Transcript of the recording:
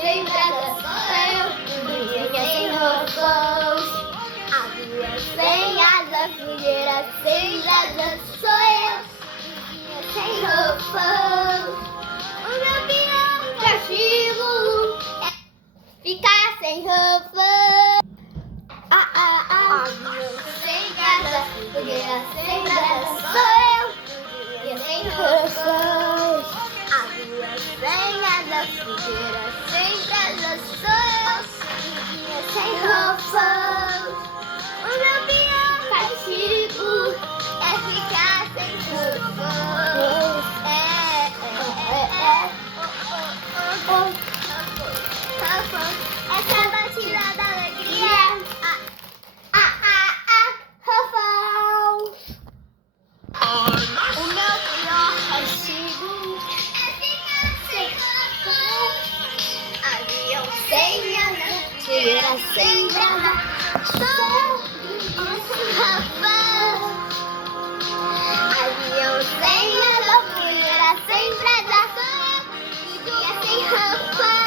sem brasa sou eu, fogueira sem rofões. Avião sem asa, fogueira sem brasa sou eu, fogueira sem rofões. O meu pior castigo é ficar sem rofões. Avião sem asa, fogueira sem brasa sou eu, fogueira sem rofões. Avião sem asa, fogueira sem brasa sou eu, fogueira sem rofões. O meu pior castigo é ficar sem rofões. Essa batida da alegria. Rofões. O meu pior castigo é ficar sem rofões. Avião sem asa, fogueira sem brasa sou rofões. Avião sem asa, fogueira sem brasa sou fogueira sem rofões.